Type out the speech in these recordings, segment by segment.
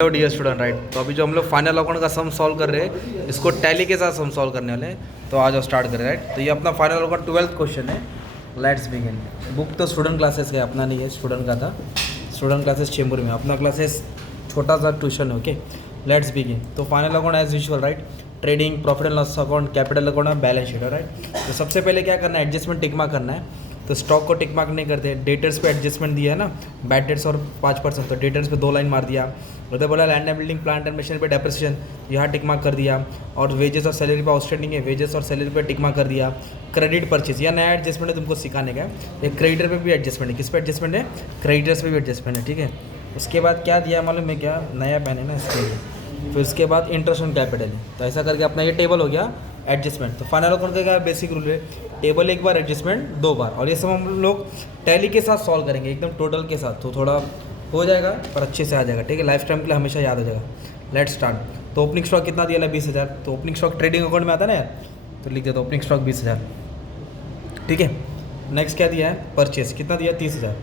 Hello dear student, right. तो अभी जो हम लोग फाइनल अकाउंट का सम सॉल्व कर रहे हैं, इसको टैली के साथ सम सॉल्व करने वाले हैं। तो आज स्टार्ट करें, राइट। तो ये अपना फाइनल अकाउंट 12th क्वेश्चन है। Let's begin. बुक तो स्टूडेंट क्लासेस का है, अपना नहीं है, स्टूडेंट का था। स्टूडेंट क्लासेस चेंबूर में, अपना क्लासेस छोटा सा ट्यूशन है। Okay, let's begin. तो final account as usual, right. Trading, profit and loss account, capital account और बैलेंस शीट है, राइट। तो सबसे पहले क्या करना है, एडजस्टमेंट टिक मार्क करना है। तो स्टॉक को टिक मार्क नहीं करते, डेटर्स पे एडजस्टमेंट दिया है ना, बैड डेट्स और 5%, तो डेटर्स पे 2 लाइन मार दिया। उधर बोला land and building, plant and machinery पे डेप्रिसिएशन, यहाँ टिक मार्क कर दिया। और वेजेस और सैलरी पे आउटस्टैंडिंग है, वेजेस और सैलरी पे टिक मार्क कर दिया। क्रेडिट परचेज, यह नया एडजस्टमेंट है तुमको सिखाने का। ये क्रेडिटर पे भी एडजस्टमेंट है, किस पे एडजस्टमेंट है, क्रेडिटर्स पे भी एडजस्टमेंट है, ठीक है। उसके बाद क्या दिया मालूम है क्या, नया पेन है ना इसके लिए। फिर उसके बाद इंटरेस्ट ऑन कैपिटल है। तो ऐसा करके अपना ये टेबल हो गया एडजस्टमेंट। तो फाइनल अकाउंट का क्या बेसिक रूल है, टेबल एक बार, एडजस्टमेंट 2 बार। और ये सब हम लोग टैली के साथ सॉल्व करेंगे, एकदम टोटल के साथ। तो थोड़ा हो जाएगा पर अच्छे से आ जाएगा, ठीक है। लाइफ टाइम के लिए हमेशा याद हो जाएगा। Let's start. तो ओपनिंग स्टॉक कितना दिया है, 20,000। तो ओपनिंग स्टॉक ट्रेडिंग अकाउंट में आता है ना यार, तो लिख देता ओपनिंग स्टॉक 20,000, ठीक है। नेक्स्ट क्या दिया है, परचेस कितना दिया है, 30,000।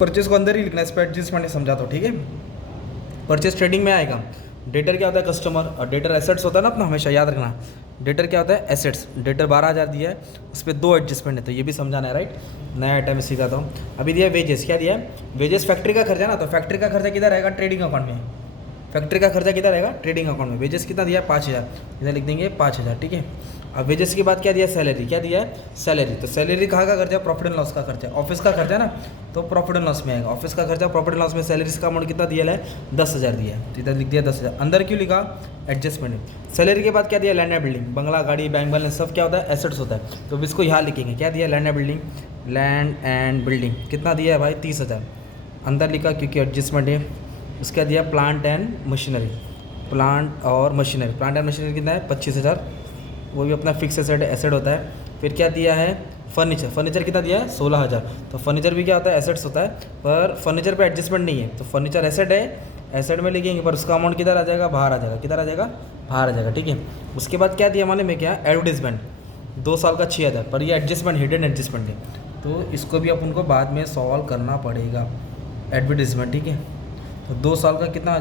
परचेस को अंदर ही लिखना है, इस पर एडजस्टमेंट समझाता हूँ, ठीक है। परचेस ट्रेडिंग में आएगा। डेटर क्या होता है, कस्टमर। और डेटर एसेट्स होता है ना अपना, हमेशा याद रखना। डेटर क्या होता है, एसेट्स। डेटर 12,000 दिया है, उस पर 2 एडजस्टमेंट है, तो ये भी समझाना है, राइट। नया आइटम सिखाता हूँ। अभी दिया वेजेस, क्या दिया है, वेजेस फैक्ट्री का खर्चा ना। तो फैक्ट्री का खर्चा किधर रहेगा, ट्रेडिंग अकाउंट में। फैक्ट्री का खर्चा किधर रहेगा, ट्रेडिंग अकाउंट में। वेजेस कितना दिया है, 5,000, इधर लिख देंगे 5,000, ठीक है। अब वेजेस के बाद क्या दिया, सैलरी। क्या दिया है, सैलरी। तो सैलरी कहाँ का खर्चा, प्रॉफिट एंड लॉस का खर्चा। ऑफिस का खर्चा ना, तो प्रॉफिट एंड लॉस में आएगा। ऑफिस का खर्चा प्रॉफिट एंड लॉस में। सैलरी का अमाउंट कितना दिया है, 10,000 दिया है, तो इधर लिख दिया 10,000। अंदर क्यों लिखा, एडजस्टमेंट है। सैलरी के बाद क्या दिया, लैंड एंड बिल्डिंग, बंगला, गाड़ी, बैंक बैलेंस, सब क्या होता है, एसेट्स होता है। तो अब इसको यहाँ लिखेंगे, क्या दिया, land and building. Land and building कितना दिया है भाई, 30,000। अंदर लिखा क्योंकि एडजस्टमेंट है। उसका दिया प्लांट एंड मशीनरी, प्लांट और मशीनरी। प्लांट एंड मशीनरी कितना है, 25,000, वो भी अपना फिक्स एसेट होता है। फिर क्या दिया है, फर्नीचर। फर्नीचर कितना दिया है, 16,000। तो फर्नीचर भी क्या होता है, एसेट्स होता है, पर फर्नीचर पे एडजस्टमेंट नहीं है। तो फर्नीचर एसेट है, एसेट में लिखेंगे, पर उसका अमाउंट किधर आ जाएगा, बाहर आ जाएगा। किधर आ जाएगा, बाहर आ जाएगा, ठीक है। उसके बाद क्या दिया हमारे में, क्या एडवर्टीजमेंट, 2 साल का 6,000, पर ये एडजस्टमेंट, हिडन एडजस्टमेंट है, तो इसको भी अपन को बाद में सॉल्व करना पड़ेगा। एडवर्टीजमेंट, ठीक है। तो 2 साल का कितना,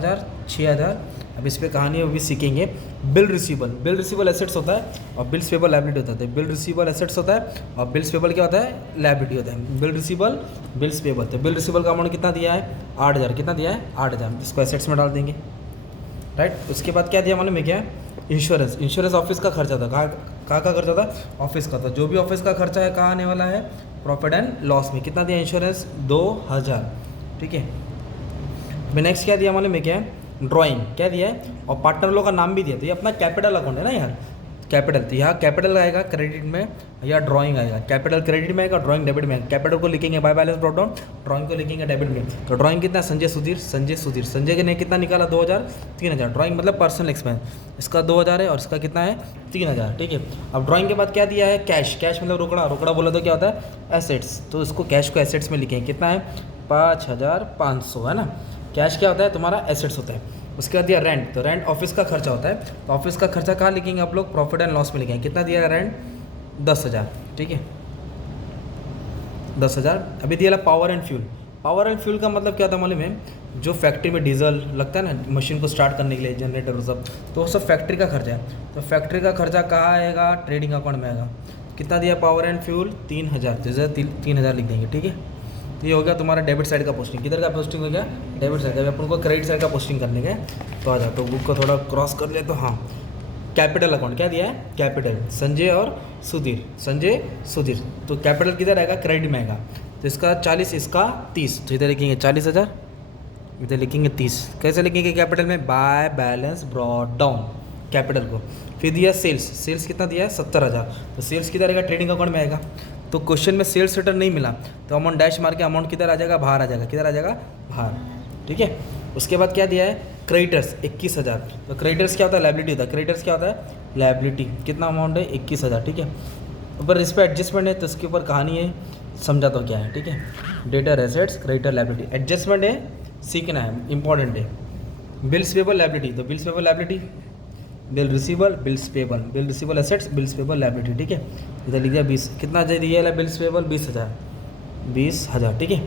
6,000। अब इस पर कहानी वो भी सीखेंगे। Bill receivable, bill receivable assets होता है और बिल्स पेबल लायबिलिटी होता है। बिल रिसीबल एसेट्स होता है और बिल्स पेबल क्या होता है, लायबिलिटी होता है। Bill receivable, bills payable. तो बिल रिसीबल का अमाउंट कितना दिया है, 8,000। कितना दिया है, 8,000, इसको एसेट्स में डाल देंगे, राइट। उसके बाद क्या दिया मालूम है क्या, इंश्योरेंस। इंश्योरेंस ऑफिस का खर्चा था, कहाँ का खर्चा था, ऑफिस का था। जो भी ऑफिस का खर्चा है कहाँ आने वाला है, प्रॉफिट एंड लॉस में। कितना दिया इंश्योरेंस, 2,000, ठीक है। नेक्स्ट क्या दिया मालूम है क्या, ड्राइंग। क्या दिया है, और पार्टनर लोग का नाम भी दिया। तो ये अपना कैपिटल अकाउंट है ना यार, कैपिटल। तो यहाँ कैपिटल आएगा क्रेडिट में, या ड्राइंग आएगा। कैपिटल क्रेडिट में आएगा, ड्राइंग डेबिट में आएगा। कैपिटल को लिखेंगे by balance brought down, drawing को लिखेंगे डेबिट में। तो ड्राइंग कितना, संजय सुधीर, संजय सुधीर। संजय ने कितना निकाला, 2,000, 3,000। ड्राइंग मतलब पर्सनल एक्सपेंस, इसका 2,000 है और इसका कितना है, 3,000, ठीक है। अब ड्राइंग के बाद क्या दिया है, कैश। कैश मतलब रोकड़ा। रोकड़ा बोला तो क्या होता है, एसेट्स। तो इसको कैश को एसेट्स में लिखेंगे। कितना है, 5,500, है ना। कैश क्या होता है, तुम्हारा एसेट्स होता है। उसके बाद दिया रेंट। तो रेंट ऑफिस का खर्चा होता है, तो ऑफिस का खर्चा कहाँ लिखेंगे आप लोग, प्रॉफिट एंड लॉस में लिखेंगे। कितना दिया है रेंट, 10,000, ठीक है, 10,000। अभी दिया power and fuel. Power and fuel का मतलब क्या था मालूम है, जो फैक्ट्री में डीजल लगता है ना मशीन को स्टार्ट करने के लिए, जनरेटर और सब, तो वो सब फैक्ट्री का खर्चा है। तो फैक्ट्री का खर्चा कहाँ आएगा, ट्रेडिंग अकाउंट में आएगा। कितना दिया पावर एंड फ्यूल, 3,000, तो इधर 3,000 लिख देंगे, ठीक है। तो ये हो गया तुम्हारा डेबिट साइड का पोस्टिंग। किधर का पोस्टिंग हो गया, डेबिट साइड का। अपन को क्रेडिट साइड का पोस्टिंग करने का है। तो आ जाओ, तो बुक को थोड़ा क्रॉस कर ले। तो हाँ, कैपिटल अकाउंट क्या दिया है, कैपिटल, संजय और सुधीर, संजय सुधीर। तो कैपिटल किधर आएगा, क्रेडिट में आएगा। तो इसका 40, इसका 30, तो इधर लिखेंगे 40,000, इधर लिखेंगे 30। कैसे लिखेंगे कैपिटल में, by balance brought down capital को। फिर दिया सेल्स। सेल्स कितना दिया है, 70,000। तो सेल्स किधर आएगा, ट्रेडिंग अकाउंट में आएगा। तो क्वेश्चन में सेल्स रिटर्न नहीं मिला, तो अमाउंट डैश मार के अमाउंट किधर आ जाएगा, बाहर आ जाएगा। किधर आ जाएगा, बाहर, ठीक है। उसके बाद क्या दिया है, क्रेडिटर्स 21,000। तो क्रेडिटर्स क्या होता है, लायबिलिटी होता है। क्रेडिटर्स क्या होता है, लायबिलिटी। कितना अमाउंट है, 21,000, ठीक है। ऊपर इस पर एडजस्टमेंट है, तो इसके ऊपर कहानी है, समझाता हूँ क्या है, ठीक है। Debtor assets, creditor liability, adjustment है, सीखना है, इंपॉर्टेंट है। बिल्स पेबल लायबिलिटी, तो bills payable liability, bill receivable, bills payable, bill receivable assets, bills payable liability, ठीक है। इधर लिख दिया 20। कितना दिया है, बिल्स पेबल 20,000, 20,000, ठीक है।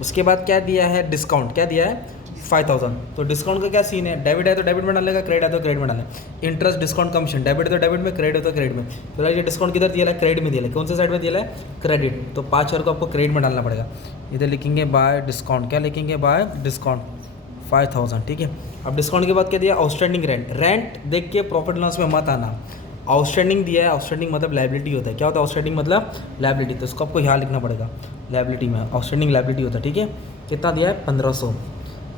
उसके बाद क्या दिया है, डिस्काउंट। क्या दिया है, 5000। तो डिस्काउंट का क्या सीन है, डेबिट है तो डेबिट में डालेगा, क्रेडिट है तो क्रेडिट में डालेगा। इंटरेस्ट, डिस्काउंट, कमीशन, डेबिट है तो डेबिट में, क्रेडिट है तो क्रेडिट में। तो ये डिस्काउंट किधर दिया है, क्रेडिट में दिया है। कौन से साइड में दिया है, क्रेडिट। तो 5000 को आपको क्रेडिट में डालना पड़ेगा। इधर लिखेंगे बाय डिस्काउंट, क्या लिखेंगे, बाय डिस्काउंट 5000, ठीक है। अब डिस्काउंट के बाद क्या दिया, आउटस्टैंडिंग रेंट। रेंट देख के प्रॉफिट लॉस में मत आना। आउटस्टैंडिंग दिया है, आउटस्टैंडिंग मतलब लायबिलिटी होता है। क्या होता है आउटस्टैंडिंग मतलब, लायबिलिटी। तो इसको आपको यहाँ लिखना पड़ेगा, लायबिलिटी में आउटस्टैंडिंग लायबिलिटी होता है, ठीक है। कितना दिया है, 1500।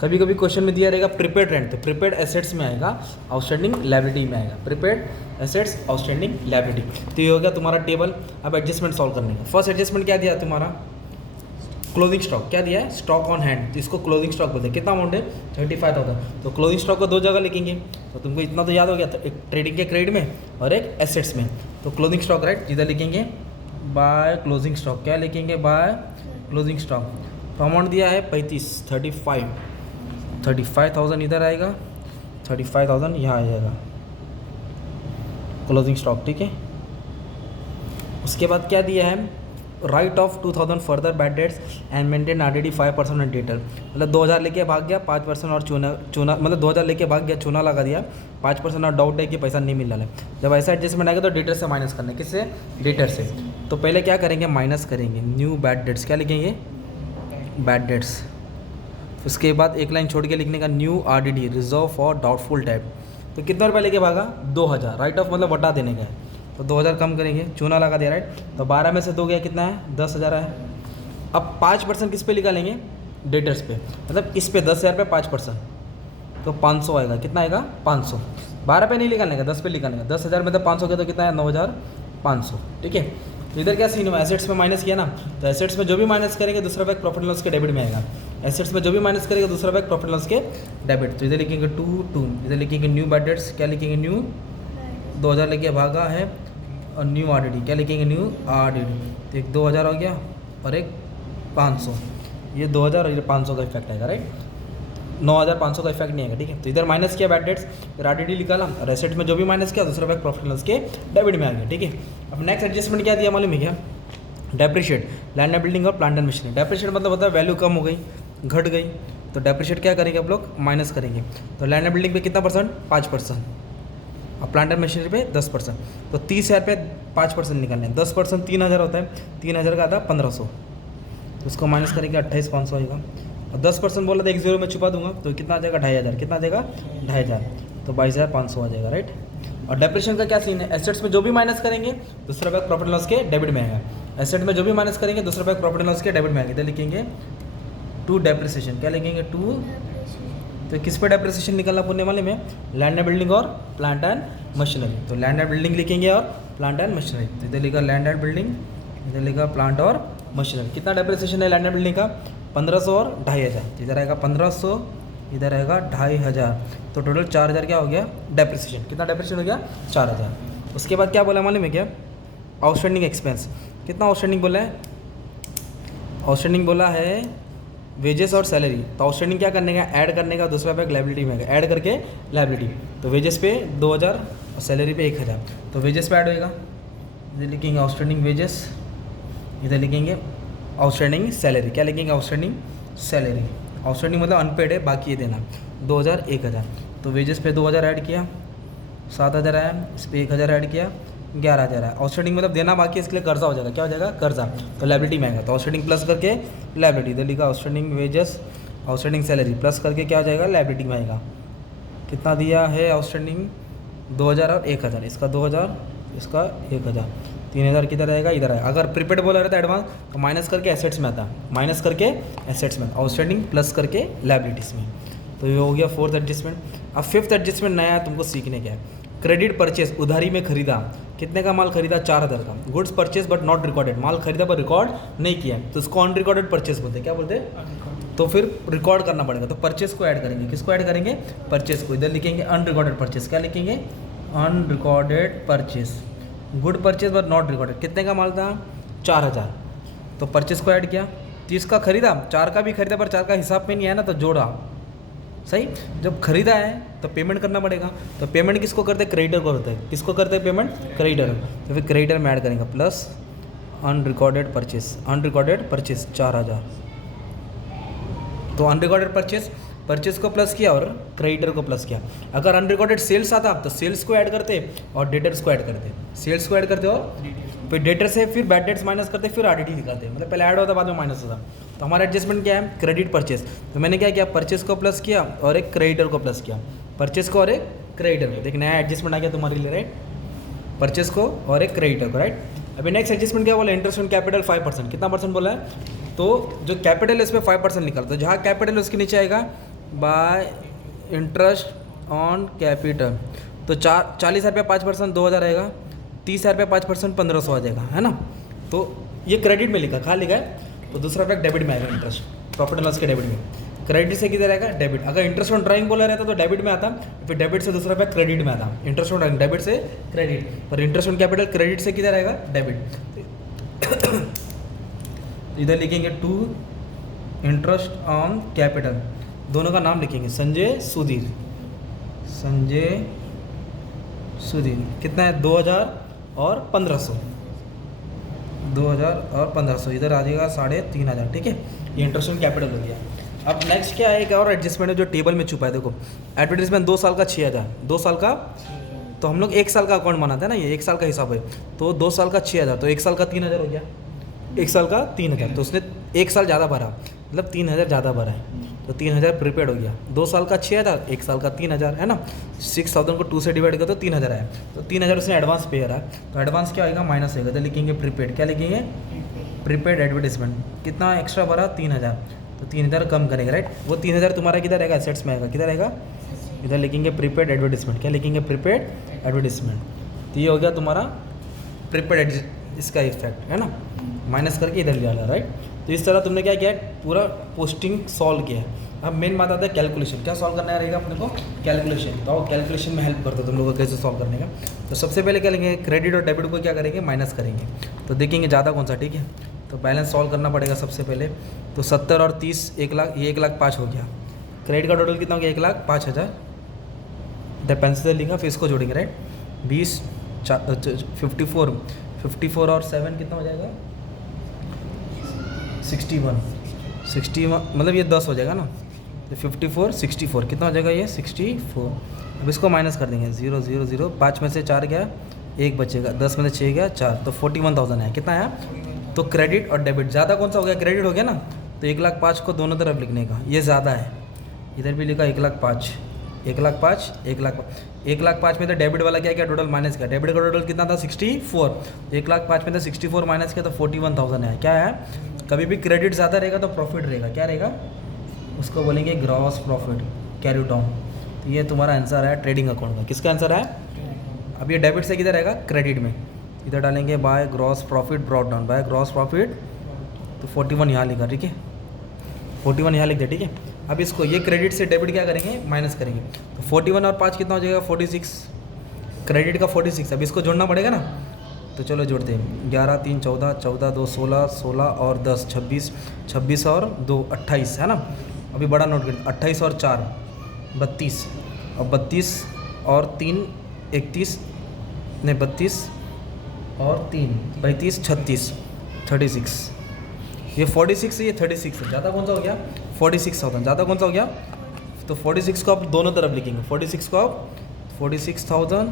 कभी कभी क्वेश्चन में दिया रहेगा प्रीपेड रेंट, तो प्रीपेड एसेट्स में आएगा, आउटस्टैंडिंग लायबिलिटी में आएगा। Prepaid assets, outstanding liability. तो ये हो गया तुम्हारा टेबल। अब एडजस्टमेंट सॉल्व करने का। फर्स्ट एडजस्टमेंट क्या दिया तुम्हारा, क्लोजिंग स्टॉक। क्या दिया है, स्टॉक ऑन हैंड, तो इसको क्लोजिंग स्टॉक बोलते हैं। कितना अमाउंट है, 35,000। तो क्लोजिंग स्टॉक को दो जगह लिखेंगे, तो तुमको इतना तो याद हो गया, तो एक ट्रेडिंग के क्रेडिट में और एक एसेट्स में। तो क्लोजिंग स्टॉक राइट, इधर लिखेंगे बाय क्लोजिंग स्टॉक, क्या लिखेंगे, बाय क्लोजिंग स्टॉक। तो अमाउंट दिया है 35,000 इधर आएगा, 35,000 यहाँ आ जाएगा क्लोजिंग स्टॉक, ठीक है। उसके बाद क्या दिया है, right of 2000 further bad debts and maintain RDD 5% on debtor. मतलब 2000 लेके भाग गया, 5% और चूना मतलब 2000 लेके भाग गया, चूना लगा दिया, 5% और डाउट है कि पैसा नहीं मिल रहा है। जब ऐसा एडजस्टमेंट आएगा तो डेटर से माइनस करना है, किससे, डेटर से। तो पहले क्या करेंगे, माइनस करेंगे न्यू बैड डेट्स, क्या लिखेंगे, बैड डेट्स। उसके बाद एक लाइन छोड़ के लिखने का new RDD reserve for doubtful debt. तो कितना रुपया लेके भागा, 2000। राइट ऑफ मतलब बटा देने का है, तो 2000 कम करेंगे, चूना लगा दिया राइट। तो 12 में से 2 गया, कितना है, 10,000 है। अब 5% किस पे निकालेंगे, डेटर्स पे, मतलब इस पे 10,000 पे 5%, तो 500 आएगा। कितना आएगा, 500। 12 पे नहीं निकालने का, 10 पे निकालने का। 10,000 में तो 500 के, तो कितना है, 9,500, ठीक है। तो इधर क्या सीन हुआ, एसेट्स में माइनस किया ना, तो एसेट्स में जो भी माइनस करेंगे दूसरा बैग प्रॉफिट लॉस के डेबिट में आएगा। एसेट्स में जो भी माइनस करेगा दूसरा बैग प्रॉफिट लॉस के डेबिट। तो इधर लिखेंगे 2, इधर लिखेंगे न्यू बैड डेट्स, क्या लिखेंगे, न्यू 2000 लेके भागा है, और न्यू RDD, क्या लिखेंगे, न्यू RDD। तो एक 2000 हो गया और एक 500, ये 2000 और ये 500 का इफेक्ट आएगा राइट, 9,500 का इफेक्ट नहीं आएगा, ठीक है। तो इधर माइनस किया बैड डेट्स, फिर RDD निकाला, और एसेट में जो भी माइनस किया दूसरा बैग प्रॉफिट लॉस के डेबिट में आ गया, ठीक है। अब नेक्स्ट एडजस्टमेंट क्या दिया मालूम है क्या, डेप्रिशिएट, लैंड एंड बिल्डिंग और प्लांट एंड मशीनरी। डेप्रिशिएट मतलब होता है वैल्यू कम हो गई, घट गई, तो डेप्रिशिएट क्या करेंगे आप लोग, माइनस करेंगे। तो लैंड एंड बिल्डिंग पे कितना परसेंट, 5%, और प्लांट एंड मशीनरी पे 10%। तो 30,000 पे 5% निकालने, 10% 3,000 होता है, 3,000 का आता है 1,500, तो उसको माइनस करेंगे 28,500 आएगा। और 10% बोला था, एक जीरो में छुपा दूंगा, तो कितना आ जाएगा, 2,500। कितना आ जाएगा, 2,500, तो 22,500 आ जाएगा राइट। और डेप्रिशिएशन का क्या सीन है, एसेट्स में जो भी माइनस करेंगे दूसरा बैग प्रॉफिट लॉस के डेबिट में आएगा। एसेट में जो भी माइनस करेंगे दूसरा बैग प्रॉफिट लॉस के डेबिट में आएगा। इधर लिखेंगे टू डेप्रिसिएशन, क्या लिखेंगे, टू। तो किस पे डेप्रिसिएशन निकलना पुण्य वाले में, लैंड एंड बिल्डिंग और प्लांट एंड मशीनरी। तो लैंड एंड बिल्डिंग लिखेंगे और प्लांट एंड मशीनरी। तो इधर लिखा लैंड एंड बिल्डिंग, इधर लिखा प्लांट और मशीनरी। कितना डेप्रिसिएशन है लैंड एंड बिल्डिंग का, 1,500 और 2,500। इधर आएगा 1,500, इधर आएगा 2,500, तो टोटल 4,000 क्या हो गया, डेप्रिसिएशन। कितना डेप्रिसिएशन हो गया, 4,000। उसके बाद क्या बोला मालूम है क्या, आउटस्टैंडिंग एक्सपेंस। कितना आउटस्टैंडिंग बोला है, आउटस्टैंडिंग बोला है वेजेस और सैलरी। तो आउटस्टैंडिंग क्या करने का, ऐड करने का, दूसरा बैग लाइबिलिटी में ऐड करके लाइबिलिटी। तो वेजेस पे 2,000 और सैलरी पे 1,000, तो वेजेस पे ऐड होएगा। इधर लिखेंगे आउटस्टैंडिंग वेजेस, इधर लिखेंगे आउटस्टैंडिंग सैलरी, क्या लिखेंगे, आउटस्टैंडिंग सैलरी। आउटस्टैंडिंग मतलब अनपेड है, बाकी ये देना, 2,000 1,000। तो वेजेस पे 2,000 ऐड किया, 7,000 आया, इस पर 1,000 ऐड किया, 11,000 आया। आउटस्टैंडिंग मतलब देना बाकी है, इसके लिए कर्जा हो जाएगा, क्या हो जाएगा, कर्जा। तो लाइबिलिटी में आएगा, तो आउटस्टैंडिंग प्लस करके लाइबिलिटी, इधर लिखा outstanding wages, outstanding salary plus करके क्या हो जाएगा, लाइबिलिटी में आएगा। कितना दिया है आउटस्टैंडिंग, 2,000 और 1,000, इसका 2,000, इसका 1,000, 3,000 किधर आएगा, इधर आएगा। अगर प्रीपेड बोला रहता है एडवांस, तो माइनस करके एसेट्स में आता, माइनस करके एसेट्स में, आउटस्टैंडिंग प्लस करके लाइबिलिटीज़ में। तो ये हो गया फोर्थ एडजस्टमेंट। अब फिफ्थ एडजस्टमेंट नया तुमको सीखने का है, क्रेडिट परचेस, उधारी में खरीदा। कितने का माल खरीदा, 4,000 का। Goods purchase but not recorded, माल खरीदा पर रिकॉर्ड नहीं किया, तो उसको अनरिकॉर्डेड परचेस बोलते हैं। क्या बोलते हैं, तो फिर रिकॉर्ड करना पड़ेगा, तो परचेस को ऐड करेंगे। किसको ऐड करेंगे, परचेस को। इधर लिखेंगे अनरिकॉर्डेड परचेस, क्या लिखेंगे, unrecorded purchase. Good purchase but not recorded, कितने का माल था, 4,000, तो परचेस को ऐड किया। 30 का खरीदा, 4 का भी खरीदा, पर 4 का हिसाब में नहीं आया ना, तो जोड़ा। सही, जब खरीदा है तो पेमेंट करना पड़ेगा, तो पेमेंट किसको करते हैं, क्रेडिटर को करते हैं। किसको करते हैं पेमेंट, क्रेडिटर। तो फिर क्रेडिटर में ऐड करेंगे plus unrecorded purchase, unrecorded purchase 4,000। तो अनरिकॉर्डेड परचेस परचेज को प्लस किया और क्रेडिटर को प्लस किया। अगर अनरिकॉर्डेड सेल्स आता तो सेल्स को ऐड करते और डेटर्स को ऐड करते, सेल्स को ऐड करते और फिर डेटर से फिर बैड डेट्स माइनस करते, फिर आरडीटी दिखाते, मतलब पहले ऐड होता बाद में माइनस होता। तो हमारा एडजस्टमेंट क्या है, क्रेडिट परचेज। तो मैंने क्या किया, परचेज को प्लस किया और एक क्रेडिटर को प्लस किया, परचेज को और एक क्रेडिटर को। देख नया एडजस्टमेंट आ गया तुम्हारे लिए, राइट, परचेज को और एक क्रेडिटर को, राइट। अभी नेक्स्ट एडजस्टमेंट क्या बोला, इंटरेस्ट ऑन कैपिटल 5%, कितना परसेंट बोला है, तो जो कैपिटल है इस पर 5% निकाल, तो जहाँ कैपिटल उसके नीचे आएगा बाय इंटरेस्ट ऑन कैपिटल, तो 40,000 रुपये 5% 2,000 आएगा, 30,000 रुपये 5% 1,500 आ जाएगा, है ना। तो ये क्रेडिट में लिखा, कहाँ लिखा है, तो दूसरा पैक डेबिट में आएगा, इंटरेस्ट प्रॉफिट एंड लॉस के डेबिट में। क्रेडिट से किधर आएगा, डेबिट। अगर इंटरेस्ट ऑन ड्राइंग बोला रहता तो डेबिट में आता, फिर डेबिट से दूसरा पैक क्रेडिट में आता, इंटरेस्ट ऑन ड्राइंग डेबिट से क्रेडिट, पर इंटरेस्ट ऑन कैपिटल क्रेडिट से किधर आएगा, डेबिट। इधर लिखेंगे टू इंटरेस्ट ऑन कैपिटल, दोनों का नाम लिखेंगे संजय सुधीर, संजय सुधीर, कितना है 2,000 और 1,500, 2,000 और 1,500, इधर आ जाएगा 3,500, ठीक है। ये इंटरेस्ट ऑन कैपिटल हो गया। अब नेक्स्ट क्या है, एक और एडजस्टमेंट है जो टेबल में छुपा है, देखो एडवर्टाइजमेंट 2 साल का 6,000, 2 साल का, तो हम लोग 1 साल का अकाउंट बनाते हैं ना, ये 1 साल का हिसाब है, तो 2 साल का 6,000, तो 1 साल का 3,000 हो गया, 1 साल का 3,000, तो उसने 1 साल ज़्यादा भरा, मतलब 3,000 ज़्यादा भरा है, तो 3,000 प्रीपेड हो गया। 2 साल का 6,000, 1 साल का 3,000, है ना। 6,000 को 2 से डिवाइड कर तो 3,000 आया, तो 3,000 उसने एडवांस पे करा, तो एडवांस क्या आएगा, माइनस आएगा, तो लिखेंगे प्रीपेड, क्या लिखेंगे, प्रीपेड एडवर्टाइजमेंट। कितना एक्स्ट्रा भरा, 3,000, तो 3,000 कम करेगा, राइट। वो 3,000 तुम्हारा किधर आएगा, एसेट्स में आएगा, किधर आएगा, इधर लिखेंगे प्रीपेड एडवर्टाइजमेंट, क्या लिखेंगे, प्रीपेड एडवर्टाइजमेंट। तो ये हो गया तुम्हारा प्रीपेड इसका इफेक्ट, है ना, माइनस करके इधर ले आना, राइट। तो इस तरह तुमने क्या किया है, पूरा पोस्टिंग सॉल्व किया है। अब मेन बात आता है कैलकुलेशन, क्या सॉल्व करना रहेगा अपने को, कैलकुलेशन। तो कैलकुलेशन में हेल्प करते हो तुम लोगों को कैसे सॉल्व करने का। तो सबसे पहले क्या लेंगे, क्रेडिट और डेबिट को क्या करेंगे, माइनस करेंगे, तो देखेंगे ज़्यादा कौन सा, ठीक है। तो बैलेंस सॉल्व करना पड़ेगा सबसे पहले, तो 70 और 30 1 लाख, ये 1,05,000 हो गया। क्रेडिट का टोटल कितना हो गया, 1,05,000, इधर पेंसिल लिखा, फिर इसको जोड़ेंगे, राइट। 20 54 और 7 कितना हो जाएगा, 61 मतलब ये 10 हो जाएगा ना, तो 54 64 कितना हो जाएगा, ये 64। अब इसको माइनस कर देंगे, 0 0 0, 5 में से 4 गया, 1 बचेगा, 10 में से 6 गया 4, तो 41,000 है, कितना आया। तो क्रेडिट और डेबिट ज़्यादा कौन सा हो गया, क्रेडिट हो गया ना, तो 1,05,000 को दोनों तरफ लिखने का, ये ज़्यादा है, इधर भी लिखा 1,05,000, 1,05,000 में तो डेबिट वाला क्या किया, टोटल माइनस किया, डेबिट का टोटल कितना था 64, 1,05,000 में तो 64 माइनस किया तो 41,000 है, क्या है। कभी भी क्रेडिट ज़्यादा रहेगा तो प्रॉफिट रहेगा, क्या रहेगा, उसको बोलेंगे ग्रॉस प्रॉफिट, कैरी डाउन। तो ये तुम्हारा आंसर है ट्रेडिंग अकाउंट का, किसका आंसर है। अब ये डेबिट से किधर रहेगा, क्रेडिट में, इधर डालेंगे by gross profit brought down, by gross profit, तो 41 यहाँ लिखा, ठीक है, 41 यहाँ लिख दे, ठीक है। अब इसको ये क्रेडिट से डेबिट क्या करेंगे, माइनस करेंगे, तो 41 और 5 कितना हो जाएगा, 46, क्रेडिट का 46। अब इसको जोड़ना पड़ेगा ना, तो चलो जोड़ते हैं, 11 3 14, 14 2 16, 16 और 10 26, 26 और 2 28, है ना। अभी बड़ा नोट कर, 28 और 4 32, और 32 और 3 31, नहीं 32 और 3 35 36 36, ये 46 है, ये 36 है, ज़्यादा कौन सा हो गया, 46,000, ज़्यादा कौन सा हो गया, तो 46 को आप दोनों तरफ लिखेंगे, 46 को आप 46,000,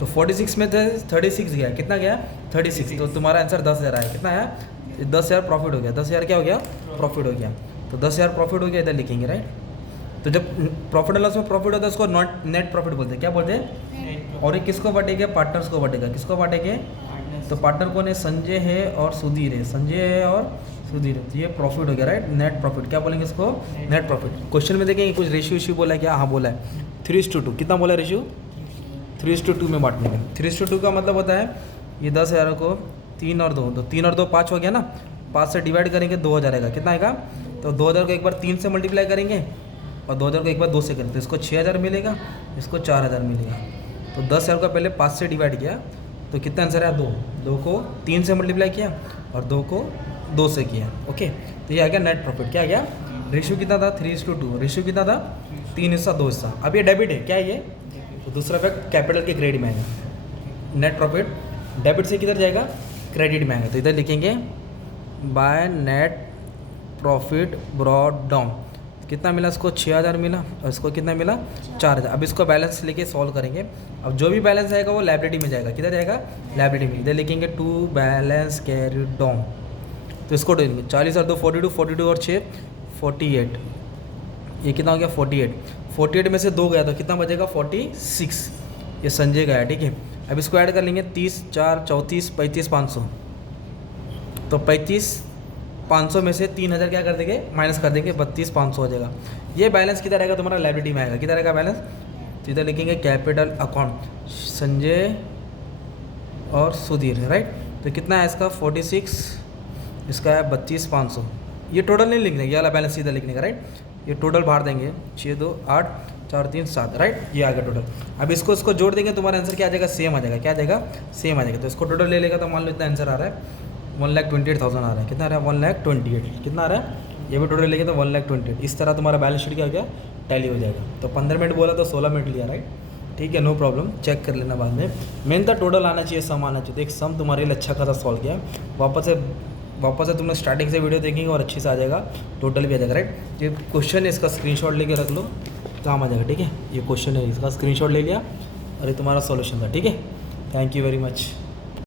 तो 46 में 36 गया, कितना गया 36, तो तुम्हारा आंसर 10,000 आया, कितना आया, 10,000 प्रॉफिट हो गया, 10,000 क्या हो गया, प्रॉफिट हो गया, तो 10,000 प्रॉफिट हो गया, इधर लिखेंगे, राइट। तो जब प्रॉफिट एंड लॉस में प्रॉफिट होता है उसको नेट प्रॉफिट बोलते हैं, क्या बोलते हैं, और ये किसको बांटेगा, पार्टनर्स को बांटेगा, किसको बांटेंगे, तो पार्टनर कौन है, संजय है और सुधीर है, संजय है और सुधीर है, तो ये प्रॉफिट हो गया, राइट, नेट प्रॉफिट, क्या बोलेंगे इसको, नेट प्रॉफिट। क्वेश्चन में देखेंगे कुछ रेशियो इश्यू बोला है क्या, हाँ बोला है 3:2, कितना बोला रेशियो, 3:2 में बांटने का। 3:2 का मतलब होता है ये 10,000 को 3 और 2, तो 3 और 2 5 हो गया ना, 5 से डिवाइड करेंगे 2,000 आएगा, कितना आएगा, तो 2,000 को एक बार 3 से मल्टीप्लाई करेंगे और 2,000 को एक बार 2 से करेंगे, तो इसको 6,000 मिलेगा, इसको 4,000 मिलेगा। तो 10,000 का पहले 5 से डिवाइड किया, तो कितना आंसर है, 2 को 3 से मल्टीप्लाई किया और 2 को 2 से किया, ओके। तो ये आ गया नेट प्रॉफिट, क्या आ गया, रेशियो कितना था 3:2, रेशियो कितना था 3 हिस्सा 2 हिस्सा। अब ये डेबिट है, क्या है ये, तो दूसरा फैक्ट कैपिटल के क्रेडिट में आएगा, नेट प्रॉफिट डेबिट से किधर जाएगा, क्रेडिट में आएगा, तो इधर लिखेंगे by net profit brought down. कितना मिला इसको 6000 मिला और इसको कितना मिला 4000। अब इसको बैलेंस लेके सॉल्व करेंगे। अब जो भी बैलेंस आएगा वो लायबिलिटी में जाएगा। किधर जाएगा? लायबिलिटी में। इधर लिखेंगे टू बैलेंस कैरी डाउन, तो इसको देंगे 40 और 2 42, 42 और 6 48। ये कितना हो गया? 48। 48 में से 2 गया तो कितना बचेगा? 46। ये संजय का है, ठीक है। अब इसको ऐड कर लेंगे 30 4 34 35 500, तो 35 500 में से 3000 क्या कर देंगे? माइनस कर देंगे, 32 500 हो जाएगा। ये बैलेंस किधर आएगा? तुम्हारा लायबिलिटी में आएगा। किधर आएगा बैलेंस? तो इधर लिखेंगे कैपिटल अकाउंट संजय और सुधीर, राइट। तो कितना है इसका? 46, इसका है 32 500। ये टोटल नहीं लिखने, ये वाला बैलेंस सीधा लिखने का, राइट। ये टोटल बाहर देंगे 6 2 8 4 3 7, राइट। ये आ गया टोटल। अब इसको जोड़ देंगे, तुम्हारा आंसर क्या आ जाएगा? सेम आ जाएगा। क्या आ जाएगा? सेम आ जाएगा। तो इसको टोटल ले लेगा तो मान लो इतना आंसर आ रहा है 1,28,000 आ रहा है। कितना आ रहा है? 1,28,000। कितना आ रहा है? ये भी टोटल लेंगे तो 1,28,000। इस तरह तुम्हारा बैलेंस शीट क्या हो गया? टैली हो जाएगा। तो 15 मिनट बोला तो 16 मिनट लिया, राइट। ठीक है, नो प्रॉब्लम, चेक कर लेना बाद में। मेन तो टोटल आना चाहिए, सम आना चाहिए। एक सम तुम्हारे लिए अच्छा खासा सॉल्व किया है। वापस से तुम लोग स्टार्टिंग से वीडियो देखेंगे और अच्छे से आ जाएगा, टोटल भी आ जाएगा, राइट। ये क्वेश्चन है, इसका स्क्रीनशॉट लेके रख लो, काम आ जाएगा, ठीक है। ये क्वेश्चन है, इसका स्क्रीनशॉट ले लिया और ये तुम्हारा सॉल्यूशन था, ठीक है। Thank you very much.